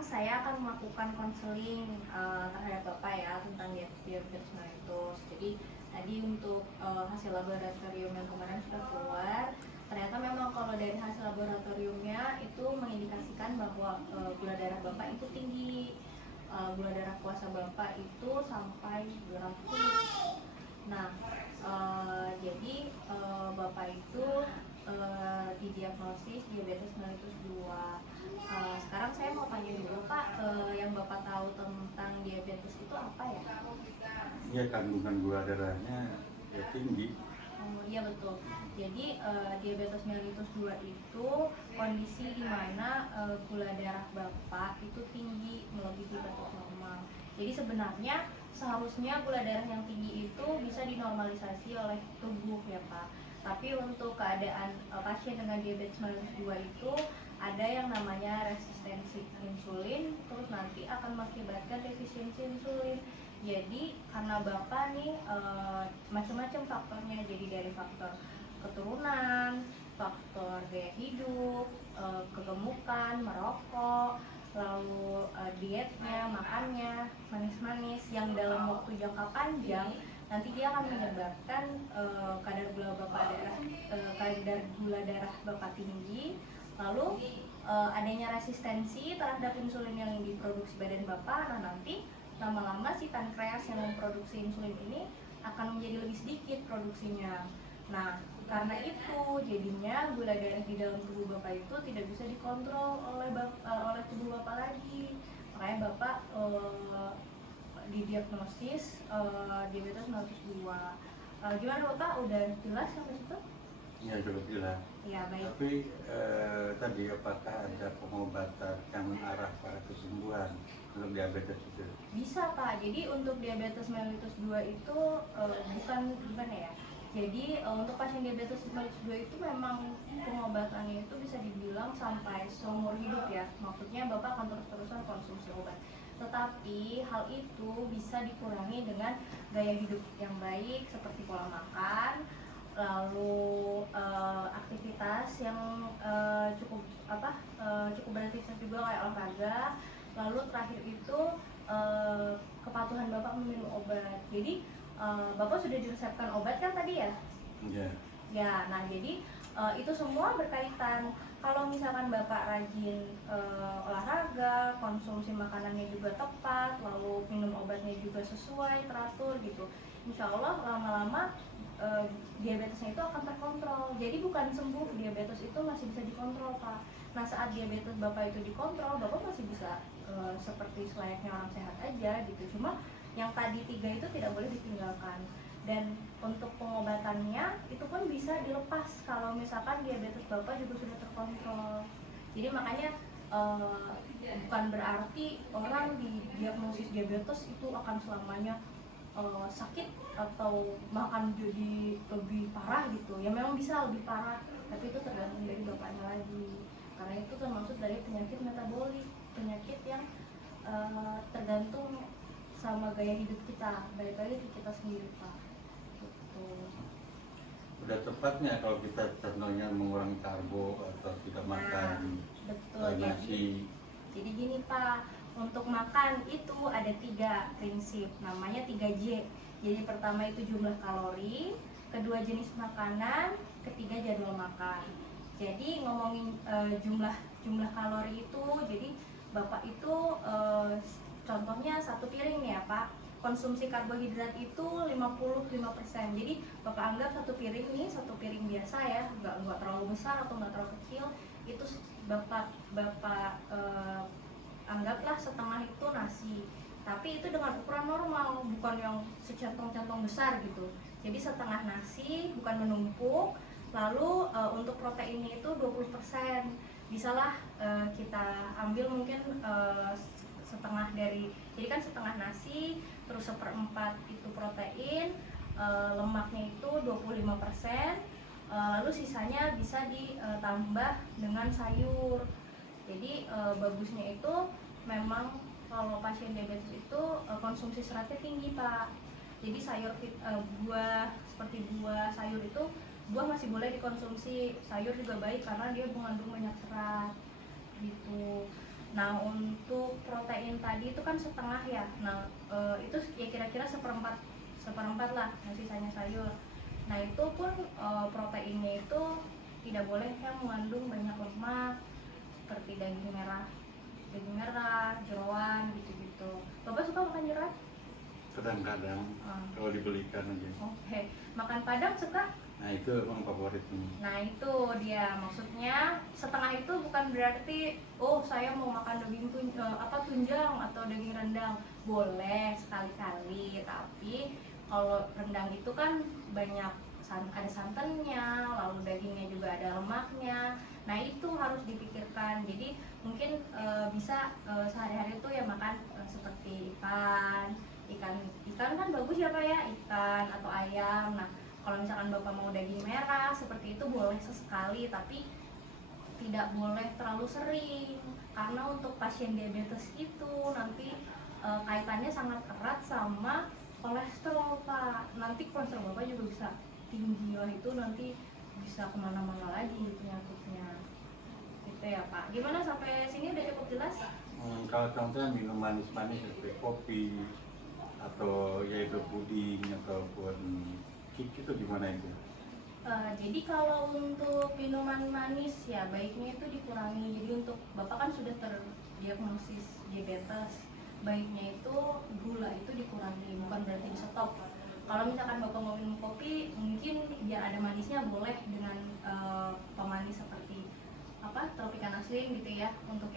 saya akan melakukan konseling terhadap Bapak ya tentang diabetes mellitus. Jadi tadi untuk hasil laboratorium yang kemarin sudah keluar, ternyata memang kalau dari hasil laboratoriumnya itu mengindikasikan bahwa gula darah Bapak itu tinggi. Gula darah puasa Bapak itu sampai 200. Nah, jadi Bapak itu didiagnosis diabetes mellitus 2. Sekarang saya mau tanya dulu Pak, yang Bapak tahu tentang diabetes itu apa ya? Ya, kandungan gula darahnya ya tinggi. Oh iya betul. Jadi diabetes mellitus 2 itu kondisi di mana gula darah Bapak itu tinggi melebihi batas normal. Jadi sebenarnya seharusnya gula darah yang tinggi itu bisa dinormalisasi oleh tubuh ya Pak. Tapi untuk keadaan pasien dengan diabetes mellitus 2 itu ada yang namanya resistensi insulin, terus nanti akan mengakibatkan defisiensi insulin. Jadi karena Bapak nih macam-macam faktornya, jadi dari faktor keturunan, faktor gaya hidup, kegemukan, merokok, lalu dietnya, makannya, manis-manis yang dalam waktu jangka panjang nanti dia akan menyebabkan kadar gula darah Bapak tinggi, lalu adanya resistensi terhadap insulin yang diproduksi badan Bapak. Nah nanti lama-lama si pankreas yang memproduksi insulin ini akan menjadi lebih sedikit produksinya. Nah, karena itu jadinya gula darah di dalam tubuh Bapak itu tidak bisa dikontrol oleh tubuh Bapak lagi. Makanya Bapak didiagnosis diabetes mellitus 2. Gimana Bapak? Udah jelas sampai situ? Ya, cukup jelas. Ya, baik. Tapi tadi apakah ada pengobatan yang mengarah pada kesembuhan untuk diabetes itu? Bisa Pak, jadi untuk diabetes mellitus 2 itu bukan gimana ya. Jadi untuk pasien diabetes mellitus 2 itu memang pengobatannya itu bisa dibilang sampai seumur hidup ya. Maksudnya Bapak akan terus-terusan konsumsi obat. Tetapi hal itu bisa dikurangi dengan gaya hidup yang baik seperti pola makan, lalu aktivitas yang cukup beraktivitas juga kayak olahraga, lalu terakhir itu kepatuhan Bapak meminum obat. Jadi Bapak sudah diresepkan obat kan tadi ya? Ya. Ya, nah jadi itu semua berkaitan. Kalau misalkan Bapak rajin olahraga, konsumsi makanannya juga tepat, lalu minum obatnya juga sesuai, teratur gitu, insya Allah lama-lama diabetesnya itu akan terkontrol. Jadi bukan sembuh, diabetes itu masih bisa dikontrol Pak. Nah saat diabetes Bapak itu dikontrol, Bapak masih bisa seperti selayaknya orang sehat aja gitu. Cuma yang tadi 3 itu tidak boleh ditinggalkan. Dan untuk pengobatannya itu pun bisa dilepas kalau misalkan diabetes Bapak juga sudah terkontrol. Jadi makanya bukan berarti orang didiagnosis diabetes itu akan selamanya sakit atau bahkan jadi lebih parah gitu. Ya memang bisa lebih parah, tapi itu tergantung dari Bapaknya lagi. Karena itu termasuk dari penyakit metabolik, penyakit yang tergantung sama gaya hidup kita, balik lagi ke kita sendiri Pak. Gitu. Udah tepatnya kalau kita contohnya mengurangi karbo atau tidak makan nasi. Jadi gini Pak, untuk makan itu ada 3 prinsip, namanya 3J. Jadi pertama itu jumlah kalori, kedua jenis makanan, ketiga jadwal makan. Jadi ngomongin jumlah kalori itu, jadi Bapak itu contohnya 1 piring ya Pak, konsumsi karbohidrat itu 55%. Jadi Bapak anggap 1 piring ini 1 piring biasa ya, nggak terlalu besar atau nggak terlalu kecil. Itu Bapak anggaplah setengah itu nasi. Tapi itu dengan ukuran normal, bukan yang secentong-centong besar gitu. Jadi setengah nasi, bukan menumpuk. Lalu untuk proteinnya itu 20%. Bisalah kita ambil mungkin setengah dari, jadi kan setengah nasi, terus 1/4 itu protein, lemaknya itu 25%, lalu sisanya bisa ditambah dengan sayur. Jadi bagusnya itu memang kalau pasien diabetes itu konsumsi seratnya tinggi Pak. Jadi sayur, buah seperti buah, sayur itu, buah masih boleh dikonsumsi, sayur juga baik karena dia mengandung banyak serat gitu. Nah untuk protein tadi itu kan setengah ya. Nah itu ya kira-kira seperempat seperempat lah, nah sisanya sayur. Nah itu pun proteinnya itu tidak boleh yang mengandung banyak lemak seperti daging merah, jeroan gitu-gitu. Bapak suka makan jeroan? Kadang-kadang kalau dibelikan aja. Oke. Makan padang suka? Nah itu emang favoritnya. Nah itu dia, maksudnya setengah itu bukan berarti oh saya mau makan tunjang atau daging rendang. Boleh sekali-kali, tapi kalau rendang itu kan banyak ada santannya, lalu dagingnya juga ada lemaknya. Nah itu harus dipikirkan. Jadi mungkin bisa sehari-hari itu ya makan seperti ikan kan bagus ya Pak ya, ikan atau ayam. Nah kalau misalkan Bapak mau daging merah seperti itu boleh sesekali, tapi tidak boleh terlalu sering, karena untuk pasien diabetes itu nanti kaitannya sangat erat sama kolesterol Pak. Nanti kolesterol Bapak juga bisa tinggi lah, itu nanti bisa kemana-mana lagi penyakitnya gitu ya Pak. Gimana sampai sini udah cukup jelas? Kalau contohnya minum manis-manis seperti kopi atau yaitu puding ataupun cake itu gimana itu? Jadi kalau untuk minuman manis ya baiknya itu dikurangi. Jadi untuk Bapak kan sudah terdiagnosis diabetes, baiknya itu gula itu dikurangi, bukan berarti di stop. Kalau misalkan Bapak mau minum kopi, mungkin biar ada manisnya boleh dengan pemanis seperti Tropicana Slim gitu ya, untuk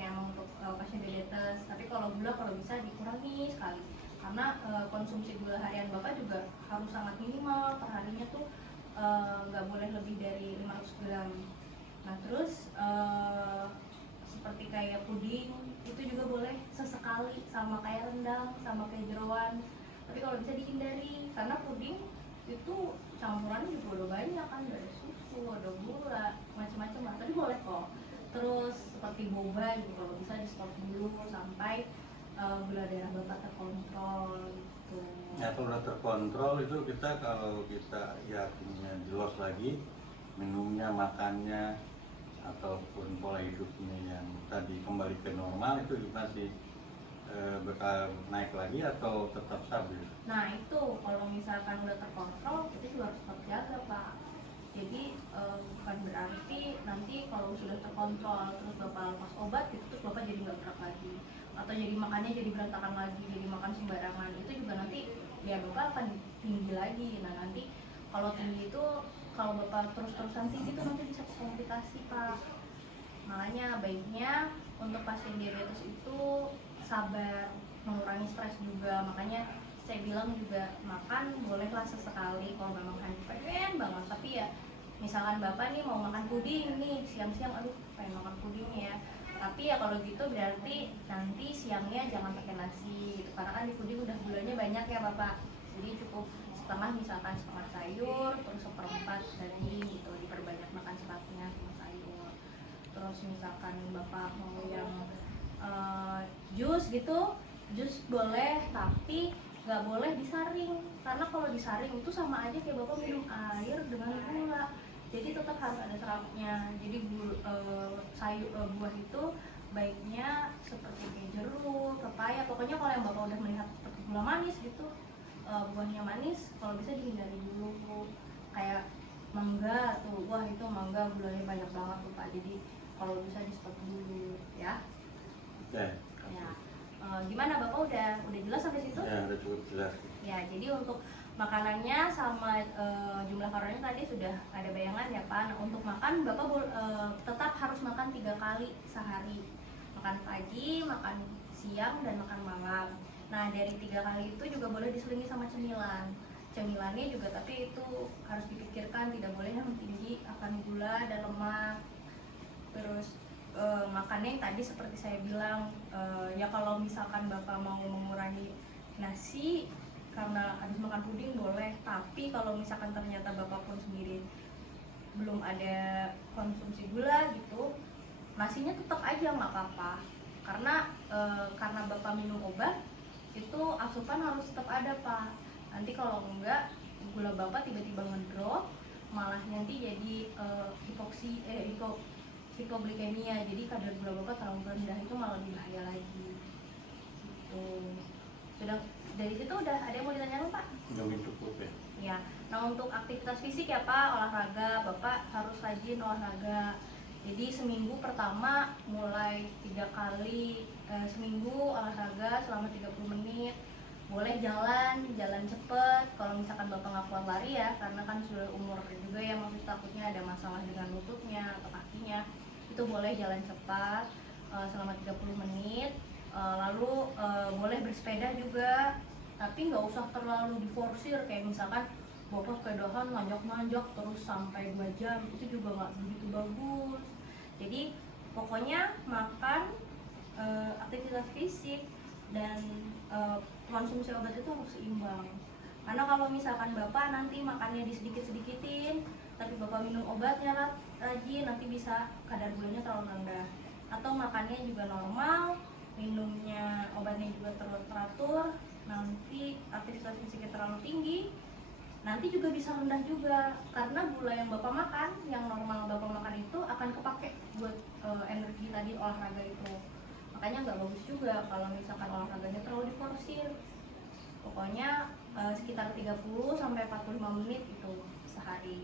pasien diabetes. Tapi kalau gula kalau bisa dikurangi sekali, karena konsumsi gula harian Bapak juga harus sangat minimal, perharinya tuh nggak boleh lebih dari 500 gram. Nah terus seperti kayak puding itu juga boleh sesekali, sama kayak rendang, sama kayak jeroan, tapi kalau bisa dihindari, karena puding itu campurannya juga udah banyak kan, ada susu, ada gula, macam-macam lah, tapi boleh kok. Terus seperti boba juga kalau bisa di stop dulu sampai gula darah Bapak terkontrol gitu. Ya kalau udah terkontrol itu kalau kita yakinnya jelas lagi minumnya, makannya ataupun pola hidupnya yang tadi kembali ke normal, itu masih bakal naik lagi atau tetap stabil? Nah itu kalau misalkan udah terkontrol kita juga harus tetap jaga Pak. Jadi bukan berarti nanti kalau sudah terkontrol terus Bapak lepas obat gitu terus Bapak jadi nggak gerak lagi, atau jadi makannya jadi berantakan lagi, jadi makan sembarangan, itu juga nanti ya Bapak akan tinggi lagi. Nah nanti kalau tinggi itu kalau Bapak terus-terusan tinggi itu nanti bisa komplikasi Pak. Makanya baiknya untuk pasien diabetes itu sabar, mengurangi stres juga. Makanya saya bilang juga makan bolehlah sesekali kalau memang pengen banget, tapi ya misalkan Bapak nih mau makan puding nih siang-siang, aduh pengen makan puding ya, tapi ya kalau gitu berarti nanti siangnya jangan pakai nasi gitu, karena kan di puding udah gulanya banyak ya Bapak. Jadi cukup setengah, misalkan setengah sayur terus seperempat daging gitu, diperbanyak makan seratnya sama sayur. Terus misalkan Bapak mau yang jus gitu, jus boleh tapi nggak boleh disaring, karena kalau disaring itu sama aja kayak Bapak minum air dengan gula. Jadi tetap harus ada serapnya. Jadi buah itu baiknya seperti kayak jeruk, pepaya, pokoknya kalau yang Bapak udah melihat seperti gula manis gitu, buahnya manis, kalau bisa dihindari dulu. Kayak mangga tuh, wah itu mangga gulanya banyak banget tuh Pak, jadi kalau bisa di stop dulu ya. Oke. Ya. Gimana Bapak udah jelas sampai situ? Ya udah cukup jelas. Ya, jadi untuk makanannya sama jumlah kalorinya tadi sudah ada bayangan ya Pak. Nah, untuk makan Bapak tetap harus makan 3 kali sehari, makan pagi, makan siang, dan makan malam. Nah dari 3 kali itu juga boleh diselingi sama cemilannya juga, tapi itu harus dipikirkan, tidak boleh yang tinggi akan gula dan lemak. Terus makannya yang tadi seperti saya bilang, ya kalau misalkan Bapak mau mengurangi nasi karena habis makan puding boleh, tapi kalau misalkan ternyata Bapak pun sendiri belum ada konsumsi gula gitu, nasinya tetap aja nggak apa-apa, karena Bapak minum obat itu asupan harus tetap ada Pak. Nanti kalau enggak gula Bapak tiba-tiba ngedrop, malah nanti jadi hipoglikemia, jadi kadar gula bapak terlalu rendah itu malah lebih bahaya lagi gitu. Sudah, dari situ udah ada yang mau ditanyakan Pak? Udah cukup ya. Ya, nah untuk aktivitas fisik ya Pak, olahraga, Bapak harus rajin olahraga. Jadi seminggu pertama mulai 3 kali seminggu olahraga selama 30 menit. Boleh jalan cepet, kalau misalkan Bapak nggak kuat lari ya, karena kan sudah umur juga ya, maksud takutnya ada masalah dengan lututnya atau kakinya. Itu boleh jalan cepat selama 30 menit. Lalu boleh bersepeda juga, tapi nggak usah terlalu diforsir, kayak misalkan Bapak sepedahan nanjak-nanjak terus sampai 2 jam, itu juga nggak begitu bagus. Jadi pokoknya makan, aktivitas fisik, dan konsumsi obat itu harus seimbang. Karena kalau misalkan Bapak nanti makannya disedikit-sedikitin, tapi Bapak minum obatnya rajin, nanti bisa kadar gulanya terlalu rendah. Atau makannya juga normal, minumnya obatnya juga teratur, nanti aktivitas fisiknya terlalu tinggi, nanti juga bisa rendah juga, karena gula yang Bapak makan, yang normal Bapak makan itu akan kepake buat energi tadi olahraga itu. Makanya nggak bagus juga kalau misalkan olahraganya terlalu diforsir. Pokoknya sekitar 30 sampai 45 menit itu sehari.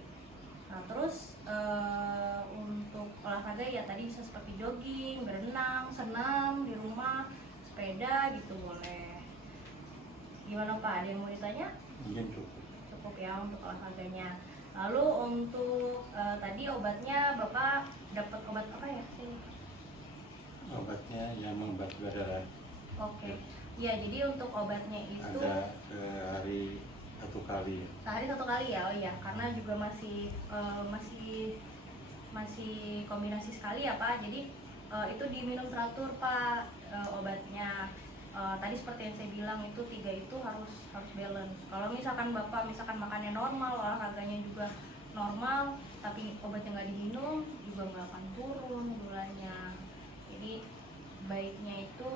Nah terus untuk olahraga ya tadi bisa seperti jogging, berenang, senam di rumah, sepeda gitu boleh. Gimana Pak, ada yang mau ditanya? Mungkin cukup. Cukup ya untuk olahraganya. Lalu untuk tadi obatnya Bapak dapat obat apa ya? Obatnya yang mengobati gula darah. Oke. Ya, jadi untuk obatnya itu ada sehari 1 kali. Sehari 1 kali ya. Oh iya, karena juga masih kombinasi sekali ya Pak. Jadi itu diminum teratur Pak, obatnya. Tadi seperti yang saya bilang itu 3 itu harus balance. Kalau misalkan Bapak makannya normal, olahraganya juga normal, tapi obatnya nggak diminum, juga nggak akan turun gulanya. Jadi baiknya itu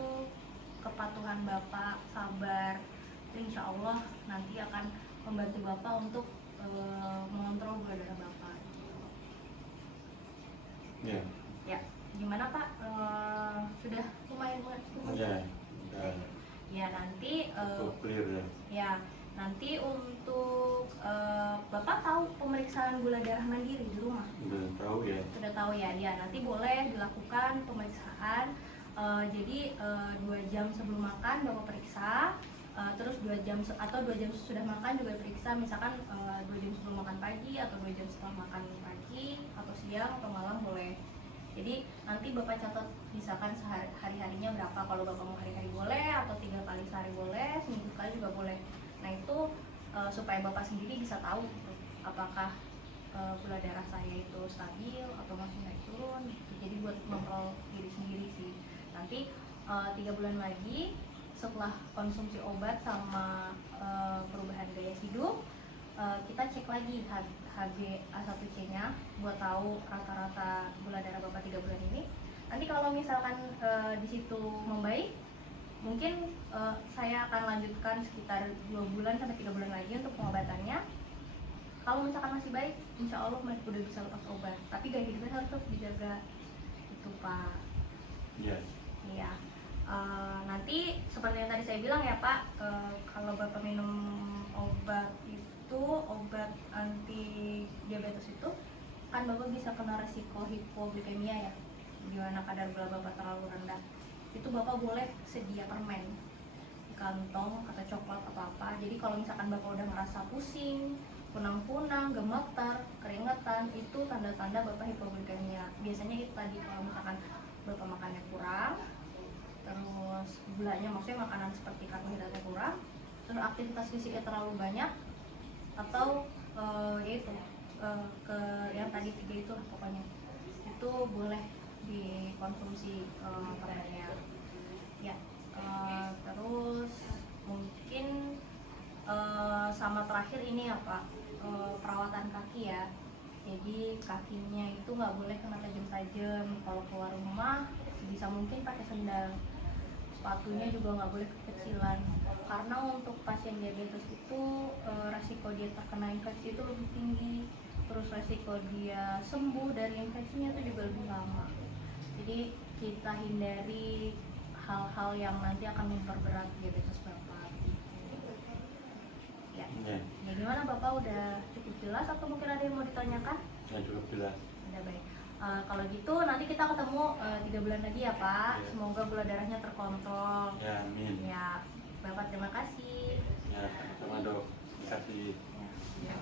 kepatuhan Bapak, sabar, insya Allah nanti akan membantu Bapak untuk mengontrol gula darah Bapak. Ya. Ya, gimana Pak? Sudah lumayan buat? Ya. Ya nanti. Cukup clear ya. Ya, nanti untuk Bapak tahu pemeriksaan gula darah mandiri di rumah? Udah tahu ya. Sudah tahu ya, ya nanti boleh dilakukan pemeriksaan. Jadi 2 jam sebelum makan Bapak periksa, terus 2 jam atau 2 jam sesudah makan juga periksa, misalkan 2 jam sebelum makan pagi atau 2 jam setelah makan pagi atau siang atau malam boleh. Jadi nanti Bapak catat misalkan hari-harinya berapa, kalau Bapak mau hari-hari boleh, atau 3 kali sehari boleh, seminggu sekali juga boleh. Nah itu supaya Bapak sendiri bisa tahu gitu, apakah gula darah saya itu stabil atau masih naik turun gitu. Jadi buat mengontrol diri sendiri sih. Nanti 3 bulan lagi setelah konsumsi obat sama perubahan gaya hidup, kita cek lagi HbA1c nya buat tahu rata-rata gula darah Bapak 3 bulan ini. Nanti kalau misalkan di situ membaik, mungkin saya akan lanjutkan sekitar 2 bulan sampai 3 bulan lagi untuk pengobatannya. Kalau misalkan masih baik, insya Allah udah bisa lepas obat. Tapi gaya hidupnya harus tetap dijaga, itu Pak. Iya. Iya. Nanti seperti yang tadi saya bilang ya Pak, kalau Bapak minum obat itu, obat anti diabetes itu, kan Bapak bisa kena resiko hipoglikemia ya, di mana kadar gula Bapak terlalu rendah. Itu Bapak boleh sedia permen di kantong atau coklat apa-apa. Jadi kalau misalkan Bapak udah merasa pusing, punang-punang, gemetar, keringetan, itu tanda-tanda Bapak hipoglikemia. Biasanya itu tadi, kalau misalkan Bapak makannya kurang, terus gulanya, maksudnya makanan seperti karbohidratnya kurang, terus aktivitas fisiknya terlalu banyak, atau yaitu ke yang tadi 3 itu lah pokoknya, itu boleh dikonsumsi permennya ya. Terus mungkin sama terakhir ini ya Pak, perawatan kaki ya. Jadi kakinya itu nggak boleh kena tajam-tajam. Kalau keluar rumah bisa mungkin pakai sendal. Sepatunya juga nggak boleh kekecilan. Karena untuk pasien diabetes itu resiko dia terkena infeksi itu lebih tinggi. terus resiko dia sembuh dari infeksinya itu juga lebih lama. Jadi kita hindari hal-hal yang nanti akan memperberat diabetes Bapak. Ya. Ya, Ya gimana Bapak, udah cukup jelas atau mungkin ada yang mau ditanyakan? yang cukup jelas. Udah baik. Kalau gitu nanti kita ketemu 3 bulan lagi ya Pak. Ya. Semoga gula darahnya terkontrol. Ya, amin. Ya, Bapak terima kasih. Ya, sama-sama dok. Terima kasih. Ya.